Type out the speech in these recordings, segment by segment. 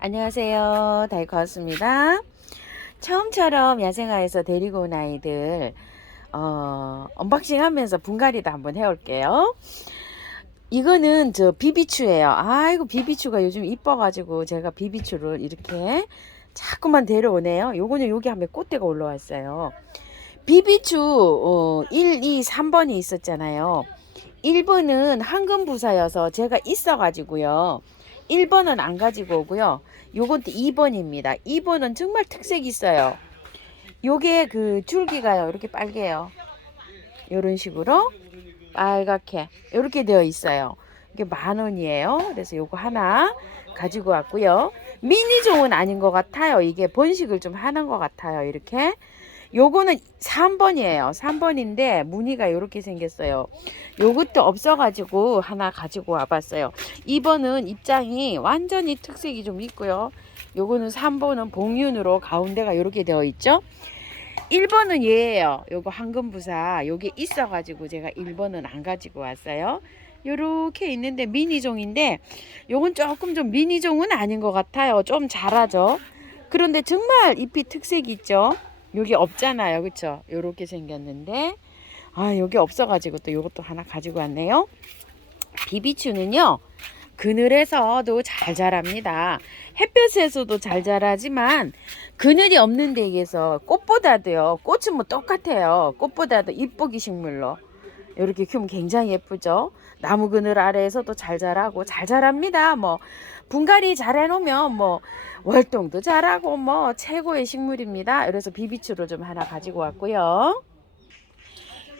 안녕하세요. 다이코였습니다. 처음처럼 야생화에서 데리고 온 아이들 언박싱 하면서 분갈이도 한번 해올게요. 이거는 저 비비추예요. 아이고, 비비추가 요즘 이뻐가지고 제가 비비추를 이렇게 자꾸만 데려오네요. 요거는 여기 하면 꽃대가 올라왔어요. 비비추 1, 2, 3번이 있었잖아요. 1번은 황금부사여서 제가 있어가지고요. 1번은 안 가지고 오고요. 요것도 2번입니다. 2번은 정말 특색이 있어요. 요게 그 줄기가요. 이렇게 빨개요. 요런 식으로 빨갛게 이렇게 되어 있어요. 이게 10,000원이에요. 그래서 요거 하나 가지고 왔고요. 미니종은 아닌 것 같아요. 이게 번식을 좀 하는 것 같아요. 이렇게. 요거는 3번이에요. 3번인데 무늬가 이렇게 생겼어요. 요것도 없어가지고 하나 가지고 와봤어요. 2번은 입장이 완전히 특색이 좀 있고요. 요거는 3번은 봉윤으로 가운데가 이렇게 되어 있죠. 1번은 얘예요. 요거 황금부사 요게 있어가지고 제가 1번은 안 가지고 왔어요. 요렇게 있는데 미니종인데 요건 조금 좀 미니종은 아닌 것 같아요. 좀 자라죠. 그런데 정말 잎이 특색이 있죠. 여기 없잖아요. 그쵸? 요렇게 생겼는데 여기 없어가지고 또 요것도 하나 가지고 왔네요. 비비추는요 그늘에서도 잘 자랍니다. 햇볕에서도 잘 자라지만 그늘이 없는 데에서 꽃보다도요, 꽃은 뭐 똑같아요. 꽃보다도 이쁘기 식물로 이렇게 키우면 굉장히 예쁘죠. 나무 그늘 아래에서도 잘 자라고 잘 자랍니다. 뭐 분갈이 잘 해놓으면 뭐 월동도 잘하고 뭐 최고의 식물입니다. 그래서 비비추를 좀 하나 가지고 왔고요.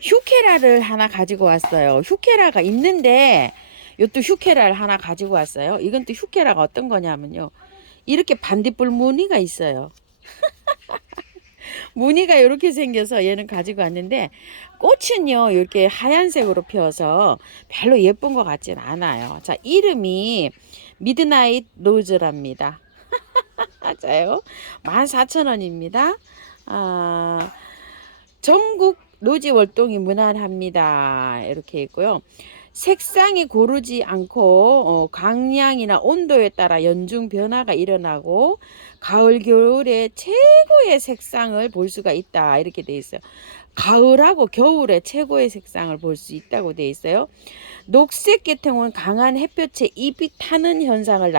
휴케라를 하나 가지고 왔어요. 휴케라가 있는데 이것도 휴케라를 하나 가지고 왔어요. 이건 또 휴케라가 어떤 거냐면요, 이렇게 반딧불 무늬가 있어요. 무늬가 이렇게 생겨서 얘는 가지고 왔는데 꽃은요 이렇게 하얀색으로 피어서 별로 예쁜 것 같진 않아요. 자, 이름이 미드나잇 로즈랍니다. 맞아요. 14,000원입니다. 전국 로지 월동이 무난합니다. 이렇게 있고요. 색상이 고르지 않고 광량이나 온도에 따라 연중 변화가 일어나고 가을 겨울에 최고의 색상을 볼 수가 있다. 이렇게 돼 있어요. 가을하고 겨울에 최고의 색상을 볼 수 있다고 돼 있어요. 녹색 계통은 강한 햇볕에 잎이 타는 현상을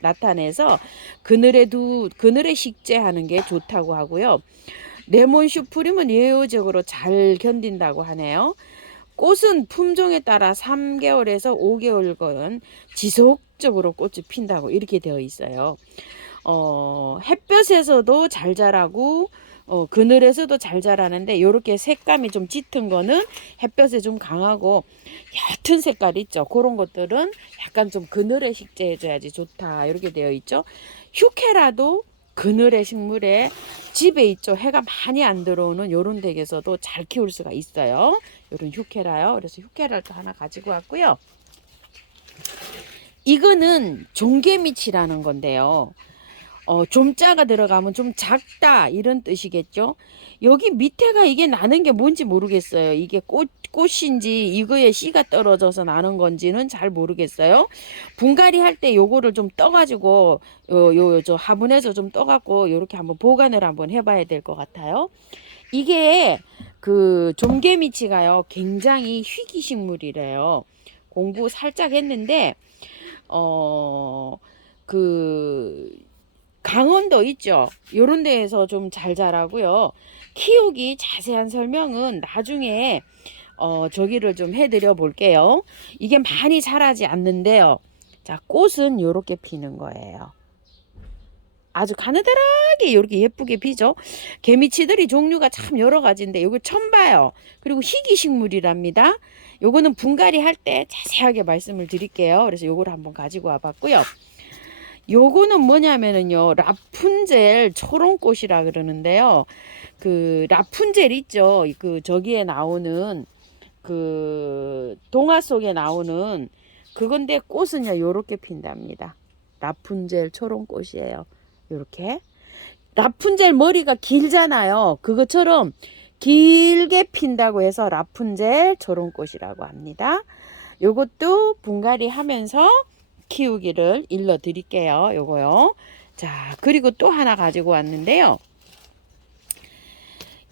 나타내서 그늘에 식재하는 게 좋다고 하고요. 레몬 슈프림은 예후적으로 잘 견딘다고 하네요. 꽃은 품종에 따라 3개월에서 5개월간 지속적으로 꽃이 핀다고 이렇게 되어 있어요. 햇볕에서도 잘 자라고 그늘에서도 잘 자라는데 이렇게 색감이 좀 짙은 거는 햇볕에 좀 강하고 옅은 색깔 있죠. 그런 것들은 약간 좀 그늘에 식재해줘야지 좋다. 이렇게 되어 있죠. 휴케라도 그늘의 식물에 집에 있죠. 해가 많이 안 들어오는 요런 댁에서도 잘 키울 수가 있어요. 요런 휴케라요. 그래서 휴케라를 또 하나 가지고 왔고요. 이거는 종개미치라는 건데요. 좀자가 들어가면 좀 작다 이런 뜻이겠죠. 여기 밑에가 이게 나는 게 뭔지 모르겠어요. 이게 꽃인지 이거에 씨가 떨어져서 나는 건지는 잘 모르겠어요. 분갈이 할 때 요거를 좀 떠가지고 저 화분에서 좀 떠갖고 요렇게 한번 보관을 한번 해봐야 될 것 같아요. 이게 그 좀개미치가요 굉장히 희귀식물이래요. 공부 살짝 했는데 그 강원도 있죠. 요런 데에서 좀 잘 자라고요. 키우기 자세한 설명은 나중에 저기를 좀 해드려 볼게요. 이게 많이 자라지 않는데요. 자, 꽃은 요렇게 피는 거예요. 아주 가느다랗게 이렇게 예쁘게 피죠. 개미치들이 종류가 참 여러 가지인데 요거 처음 봐요. 그리고 희귀식물이랍니다. 요거는 분갈이 할 때 자세하게 말씀을 드릴게요. 그래서 요거를 한번 가지고 와봤고요. 요거는 뭐냐면은요, 라푼젤 초롱꽃이라 그러는데요. 그 라푼젤 있죠. 그 저기에 나오는 그 동화 속에 나오는 그건데 꽃은요 요렇게 핀답니다. 라푼젤 초롱꽃이에요. 요렇게 라푼젤 머리가 길잖아요. 그것처럼 길게 핀다고 해서 라푼젤 초롱꽃이라고 합니다. 요것도 분갈이 하면서 키우기를 일러 드릴게요. 요거요. 자, 그리고 또 하나 가지고 왔는데요.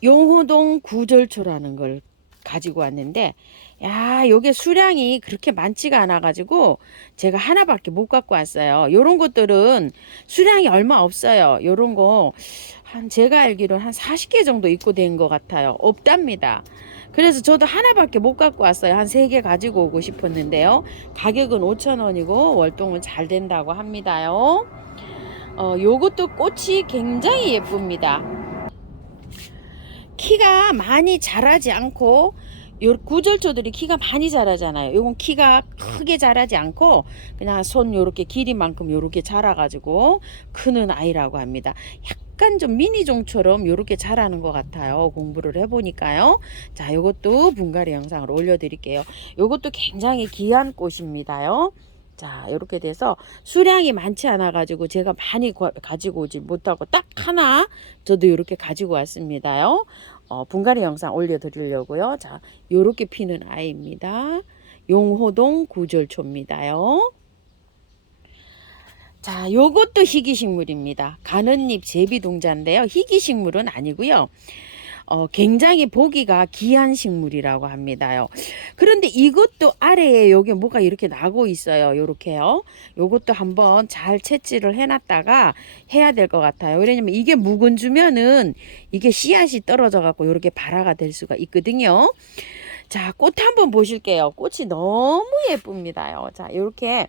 용호동 구절초라는 걸 가지고 왔는데, 야, 요게 수량이 그렇게 많지가 않아 가지고 제가 하나밖에 못 갖고 왔어요. 요런 것들은 수량이 얼마 없어요. 요런 거 한 제가 알기로는 한 40개 정도 입고된 것 같아요. 없답니다. 그래서 저도 하나밖에 못 갖고 왔어요. 한 3개 가지고 오고 싶었는데요. 가격은 5,000원이고 월동은 잘 된다고 합니다요. 요것도 꽃이 굉장히 예쁩니다. 키가 많이 자라지 않고, 요 구절초들이 키가 많이 자라잖아요. 요건 키가 크게 자라지 않고 그냥 손 요렇게 길이만큼 요렇게 자라가지고 크는 아이라고 합니다. 약간 좀 미니 종처럼 요렇게 자라는 것 같아요. 공부를 해보니까요. 자, 요것도 분갈이 영상을 올려드릴게요. 요것도 굉장히 귀한 꽃입니다요. 자, 이렇게 돼서 수량이 많지 않아 가지고 제가 많이 가지고 오지 못하고 딱 하나 저도 이렇게 가지고 왔습니다요. 분갈이 영상 올려드리려고요. 자, 요렇게 피는 아이입니다. 용호동 구절초입니다요. 자, 요것도 희귀식물입니다. 가는잎 제비동자인데요. 희귀식물은 아니고요. 굉장히 보기가 귀한 식물이라고 합니다요. 그런데 이것도 아래에 요게 뭐가 이렇게 나고 있어요. 요렇게요. 요것도 한번 잘 채취를 해놨다가 해야 될 것 같아요. 왜냐면 이게 묵은 주면은 이게 씨앗이 떨어져 갖고 요렇게 발화가 될 수가 있거든요. 자, 꽃 한번 보실게요. 꽃이 너무 예쁩니다요. 자, 요렇게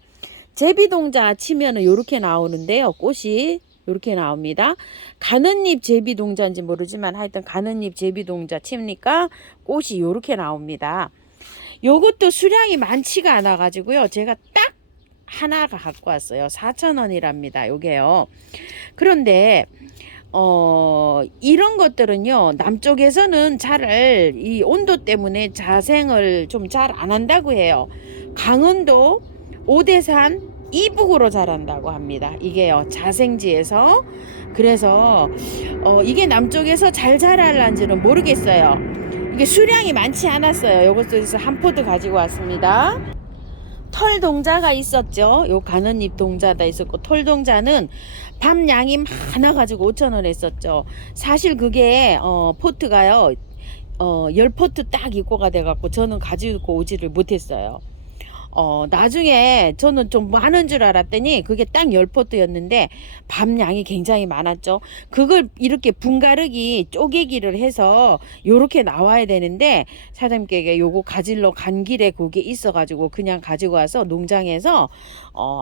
제비동자 치면은 요렇게 나오는데요. 꽃이 이렇게 나옵니다. 가는잎 제비동자인지 모르지만 하여튼 가는잎 제비동자 칩니까 꽃이 이렇게 나옵니다. 요것도 수량이 많지가 않아 가지고요. 제가 딱 하나가 갖고 왔어요. 4,000원이랍니다. 요게요. 그런데 이런 것들은요. 남쪽에서는 잘 이 온도 때문에 자생을 좀 잘 안 한다고 해요. 강원도 오대산 이북으로 자란다고 합니다. 이게요, 자생지에서. 그래서 이게 남쪽에서 잘 자랄란지는 모르겠어요. 이게 수량이 많지 않았어요. 요것도 한 포드 가지고 왔습니다. 털 동자가 있었죠. 요 가는잎 동자가 있었고, 털 동자는 밤양이 많아 가지고 5,000원 했었죠. 사실 그게 포트가요, 10포트 딱 입고가 돼 갖고 저는 가지고 오지를 못했어요. 나중에 저는 좀 많은 줄 알았더니 그게 딱 10포트였는데 밤양이 굉장히 많았죠. 그걸 이렇게 분가르기 쪼개기를 해서 요렇게 나와야 되는데 사장님께 요거 가지러 간 길에 그게 있어가지고 그냥 가지고 와서 농장에서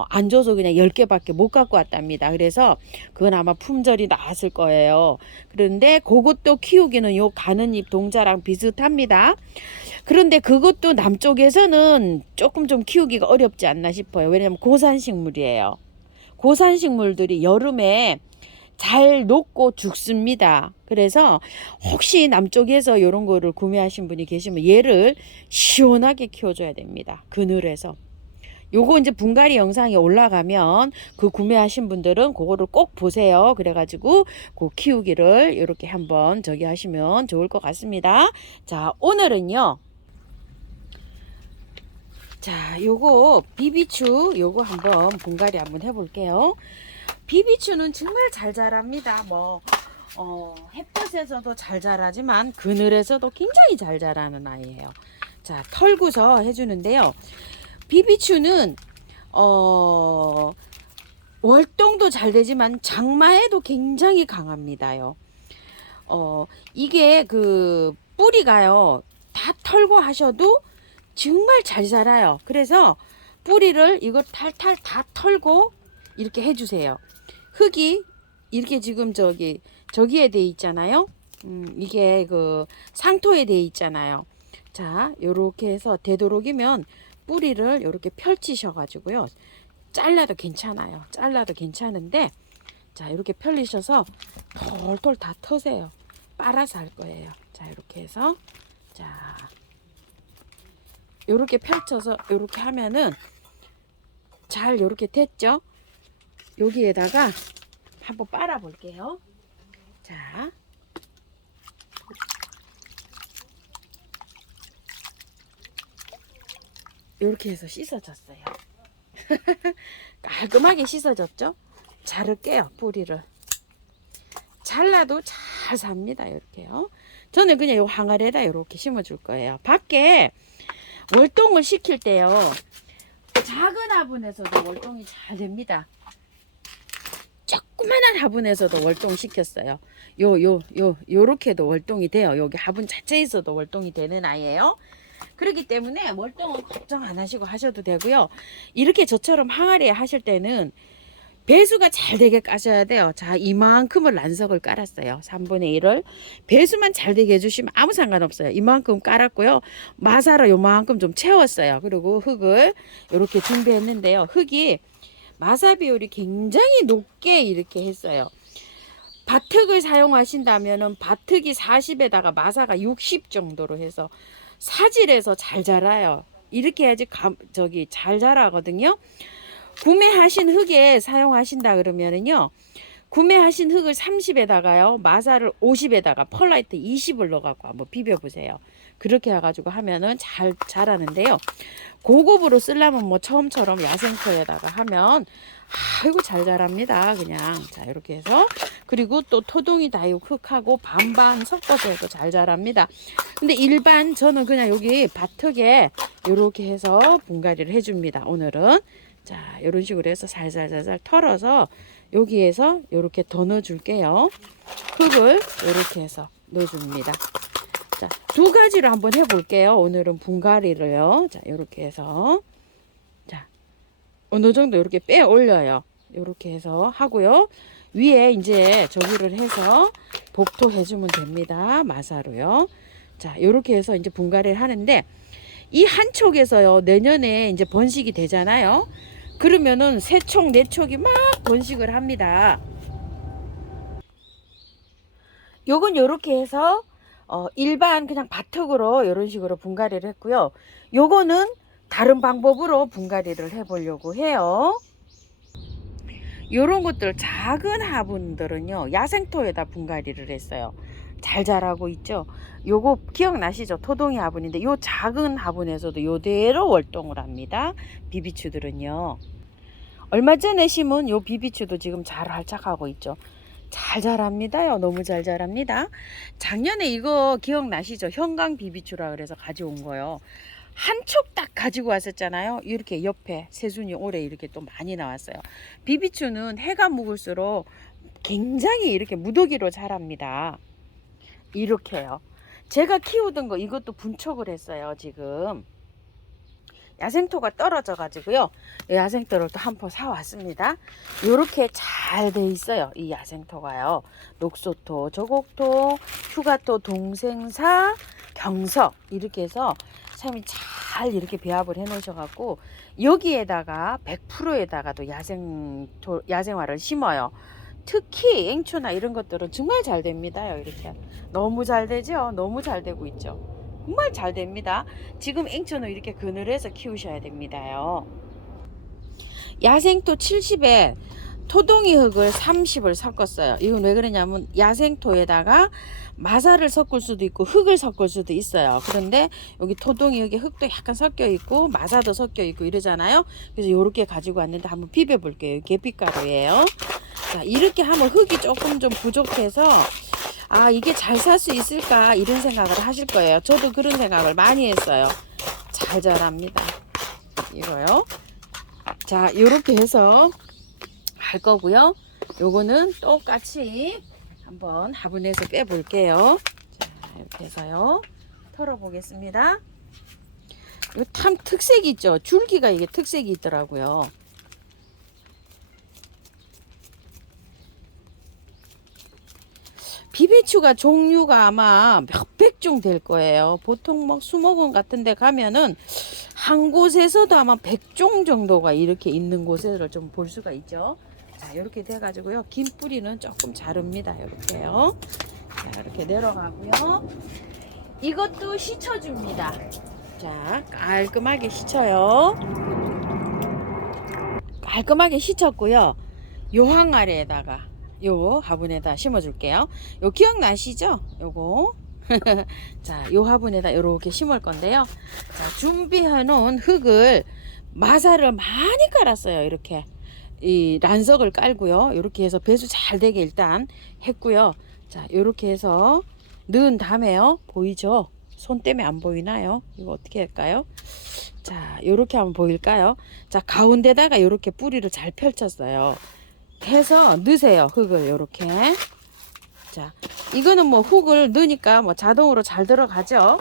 안 줘서 그냥 10개밖에 못 갖고 왔답니다. 그래서 그건 아마 품절이 나왔을 거예요. 그런데 그것도 키우기는 요 가는잎 동자랑 비슷합니다. 그런데 그것도 남쪽에서는 조금 좀 키우기가 어렵지 않나 싶어요. 왜냐하면 고산식물이에요. 고산식물들이 여름에 잘 녹고 죽습니다. 그래서 혹시 남쪽에서 이런 거를 구매하신 분이 계시면 얘를 시원하게 키워줘야 됩니다. 그늘에서. 요거 이제 분갈이 영상이 올라가면 그 구매하신 분들은 그거를 꼭 보세요. 그래가지고 그 키우기를 이렇게 한번 저기 하시면 좋을 것 같습니다. 자, 오늘은요. 자, 요거 비비추 요거 한번 분갈이 한번 해볼게요. 비비추는 정말 잘 자랍니다. 뭐 햇볕에서도 잘 자라지만 그늘에서도 굉장히 잘 자라는 아이예요. 자, 털고서 해주는데요. 비비추는 월동도 잘 되지만 장마에도 굉장히 강합니다요. 이게 그 뿌리가요 다 털고 하셔도 정말 잘 자라요. 그래서 뿌리를 이거 탈탈 다 털고 이렇게 해주세요. 흙이 이렇게 지금 저기에 돼 있잖아요. 이게 그 상토에 돼 있잖아요. 자, 요렇게 해서 되도록이면 뿌리를 이렇게 펼치셔 가지고요. 잘라도 괜찮아요. 잘라도 괜찮은데 자, 이렇게 펼리셔서 털털 다 터세요. 빨아서 할 거예요. 자, 이렇게 해서 자, 요렇게 펼쳐서 요렇게 하면은 잘 요렇게 됐죠. 여기에다가 한번 빨아 볼게요. 자, 요렇게 해서 씻어졌어요. 깔끔하게 씻어졌죠? 자를게요. 뿌리를. 잘라도 잘 삽니다. 이렇게요. 저는 그냥 요 항아리에다 이렇게 심어줄 거예요. 밖에 월동을 시킬 때요. 작은 화분에서도 월동이 잘 됩니다. 조그만한 화분에서도 월동 시켰어요. 요렇게도 월동이 돼요. 여기 화분 자체에서도 월동이 되는 아이예요. 그렇기 때문에 월동은 걱정 안 하시고 하셔도 되고요. 이렇게 저처럼 항아리에 하실 때는 배수가 잘 되게 까셔야 돼요. 자, 이만큼을 란석을 깔았어요. 3분의 1을. 배수만 잘 되게 해주시면 아무 상관없어요. 이만큼 깔았고요. 마사로 요만큼 좀 채웠어요. 그리고 흙을 이렇게 준비했는데요. 흙이 마사 비율이 굉장히 높게 이렇게 했어요. 밭흙을 사용하신다면은 밭흙이 40에다가 마사가 60 정도로 해서 사질에서 잘 자라요. 이렇게 해야지 잘 자라거든요. 구매하신 흙에 사용하신다 그러면은요. 구매하신 흙을 30에다가요. 마사를 50에다가 펄라이트 20을 넣어갖고 한번 비벼보세요. 그렇게 해가지고 하면은 잘 자라는데요. 고급으로 쓰려면 뭐 처음처럼 야생토에다가 하면 아이고 잘 자랍니다. 그냥 자 이렇게 해서 그리고 또 토동이 다육 흙하고 반반 섞어서 해도 잘 자랍니다. 근데 일반 저는 그냥 여기 밭흙에 이렇게 해서 분갈이를 해줍니다. 오늘은 자 이런 식으로 해서 살살살살 털어서 여기에서 이렇게 더 넣어줄게요. 흙을 이렇게 해서 넣어줍니다. 자, 두 가지로 한번 해볼게요. 오늘은 분갈이를요. 자, 이렇게 해서 자 어느 정도 이렇게 빼 올려요. 이렇게 해서 하고요. 위에 이제 저기를 해서 복토 해주면 됩니다. 마사로요. 자, 이렇게 해서 이제 분갈이를 하는데 이 한 촉에서요. 내년에 이제 번식이 되잖아요. 그러면은 세 촉, 네 촉이 막 번식을 합니다. 요건 요렇게 해서 일반 그냥 밭흙으로 이런 식으로 분갈이를 했고요. 요거는 다른 방법으로 분갈이를 해보려고 해요. 요런 것들 작은 화분들은요 야생토에다 분갈이를 했어요. 잘 자라고 있죠. 요거 기억나시죠? 토동이 화분인데 요 작은 화분에서도 요대로 월동을 합니다. 비비추들은요. 얼마 전에 심은 요 비비추도 지금 잘 활착하고 있죠. 잘 자랍니다요. 너무 잘 자랍니다. 작년에 이거 기억나시죠? 형강 비비추라 그래서 가져온 거요. 한 촉 딱 가지고 왔었잖아요. 이렇게 옆에 새순이 올해 이렇게 또 많이 나왔어요. 비비추는 해가 묵을수록 굉장히 이렇게 무더기로 자랍니다. 이렇게요. 제가 키우던 거 이것도 분촉을 했어요. 지금 야생토가 떨어져 가지고요. 야생토를 또 한 포 사왔습니다. 이렇게 잘 돼 있어요. 이 야생토가요. 녹소토, 저곡토, 휴가토, 동생사, 경석 이렇게 해서 사람이 잘 이렇게 배합을 해 놓으셔 갖고 여기에다가 100%에다가도 야생화를 심어요. 특히 앵초나 이런 것들은 정말 잘 됩니다요. 이렇게 너무 잘 되죠. 너무 잘 되고 있죠. 정말 잘 됩니다. 지금 앵초는 이렇게 그늘에서 키우셔야 됩니다요. 야생토 70에 토동이 흙을 30을 섞었어요. 이건 왜 그러냐면 야생토에다가 마사를 섞을 수도 있고 흙을 섞을 수도 있어요. 그런데 여기 토동이 흙에 흙도 약간 섞여 있고 마사도 섞여 있고 이러잖아요. 그래서 이렇게 가지고 왔는데 한번 비벼 볼게요. 계피가루예요. 자, 이렇게 하면 흙이 조금 좀 부족해서 아 이게 잘 살 수 있을까 이런 생각을 하실 거예요. 저도 그런 생각을 많이 했어요. 잘 자랍니다. 이거요. 자 이렇게 해서 할 거고요. 요거는 똑같이 한번 화분에서 빼 볼게요. 자 이렇게 해서요. 털어 보겠습니다. 요 참 특색이 있죠. 줄기가 이게 특색이 있더라고요. 비비추가 종류가 아마 몇백 종 될 거예요. 보통 막 수목원 같은 데 가면은 한 곳에서도 아마 100종 정도가 이렇게 있는 곳을 좀 볼 수가 있죠. 자, 이렇게 돼 가지고요. 긴 뿌리는 조금 자릅니다. 이렇게요. 자, 이렇게 내려가고요. 이것도 씻어 줍니다. 자, 깔끔하게 씻어요. 깔끔하게 씻었고요. 요 항아리에다가 요 화분에다 심어 줄게요. 요 기억나시죠? 요거 자, 요 화분에다 이렇게 심을 건데요. 자, 준비해 놓은 흙을 마사를 많이 깔았어요. 이렇게 이 란석을 깔고요. 이렇게 해서 배수 잘 되게 일단 했고요. 자, 이렇게 해서 넣은 다음에요. 보이죠? 손 때문에 안 보이나요? 이거 어떻게 할까요? 자, 이렇게 하면 보일까요? 자, 가운데다가 이렇게 뿌리를 잘 펼쳤어요. 해서 넣으세요. 흙을 이렇게. 자, 이거는 뭐 흙을 넣으니까 뭐 자동으로 잘 들어가죠.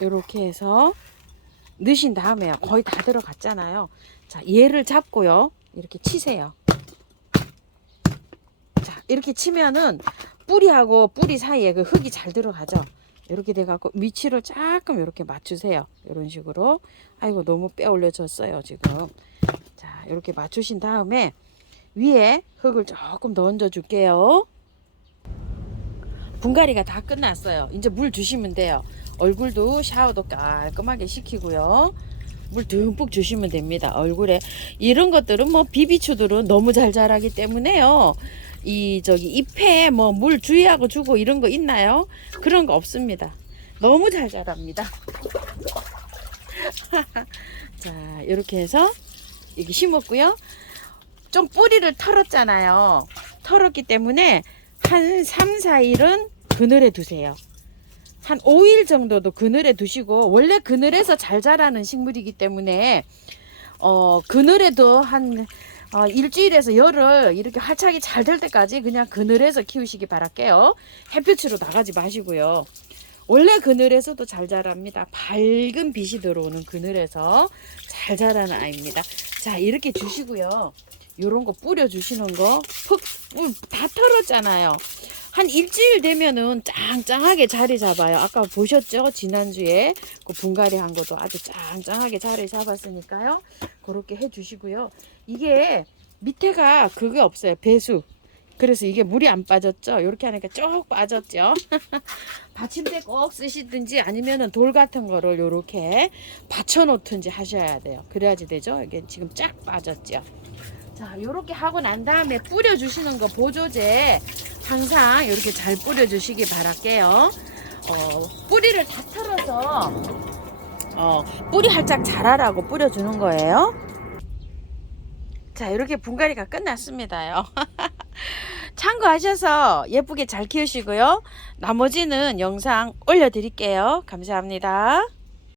이렇게 해서 넣으신 다음에 거의 다 들어갔잖아요. 자, 얘를 잡고요. 이렇게 치세요. 자, 이렇게 치면은 뿌리하고 뿌리 사이에 그 흙이 잘 들어가죠. 이렇게 돼갖고 위치를 조금 이렇게 맞추세요. 이런 식으로. 아이고, 너무 빼 올려졌어요, 지금. 자, 이렇게 맞추신 다음에 위에 흙을 조금 더 얹어 줄게요. 분갈이가 다 끝났어요. 이제 물 주시면 돼요. 얼굴도 샤워도 깔끔하게 시키고요. 물 듬뿍 주시면 됩니다. 얼굴에 이런 것들은 뭐 비비추들은 너무 잘 자라기 때문에요. 이 저기 잎에 뭐 물 주의하고 주고 이런 거 있나요? 그런 거 없습니다. 너무 잘 자랍니다. 자, 이렇게 해서 여기 심었고요. 좀 뿌리를 털었잖아요. 털었기 때문에 한 3, 4일은 그늘에 두세요. 한 5일 정도도 그늘에 두시고, 원래 그늘에서 잘 자라는 식물이기 때문에 그늘에도 한 일주일에서 열흘 이렇게 활착이 잘 될 때까지 그냥 그늘에서 키우시기 바랄게요. 햇빛으로 나가지 마시고요. 원래 그늘에서도 잘 자랍니다. 밝은 빛이 들어오는 그늘에서 잘 자라는 아이입니다. 자, 이렇게 주시고요. 요런 거 뿌려 주시는 거 다 털었잖아요. 한 일주일 되면은 짱짱하게 자리 잡아요. 아까 보셨죠? 지난주에 그 분갈이 한 것도 아주 짱짱하게 자리 잡았으니까요. 그렇게 해 주시고요. 이게 밑에가 그게 없어요. 배수. 그래서 이게 물이 안 빠졌죠. 이렇게 하니까 쭉 빠졌죠. 받침대 꼭 쓰시든지 아니면은 돌 같은 거를 이렇게 받쳐 놓든지 하셔야 돼요. 그래야지 되죠. 이게 지금 쫙 빠졌죠. 자, 요렇게 하고 난 다음에 뿌려 주시는 거 보조제 항상 이렇게 잘 뿌려 주시기 바랄게요. 뿌리를 다 털어서 뿌리 활짝 자라라고 뿌려 주는 거예요. 자, 이렇게 분갈이가 끝났습니다요. 참고하셔서 예쁘게 잘 키우시고요. 나머지는 영상 올려드릴게요. 감사합니다.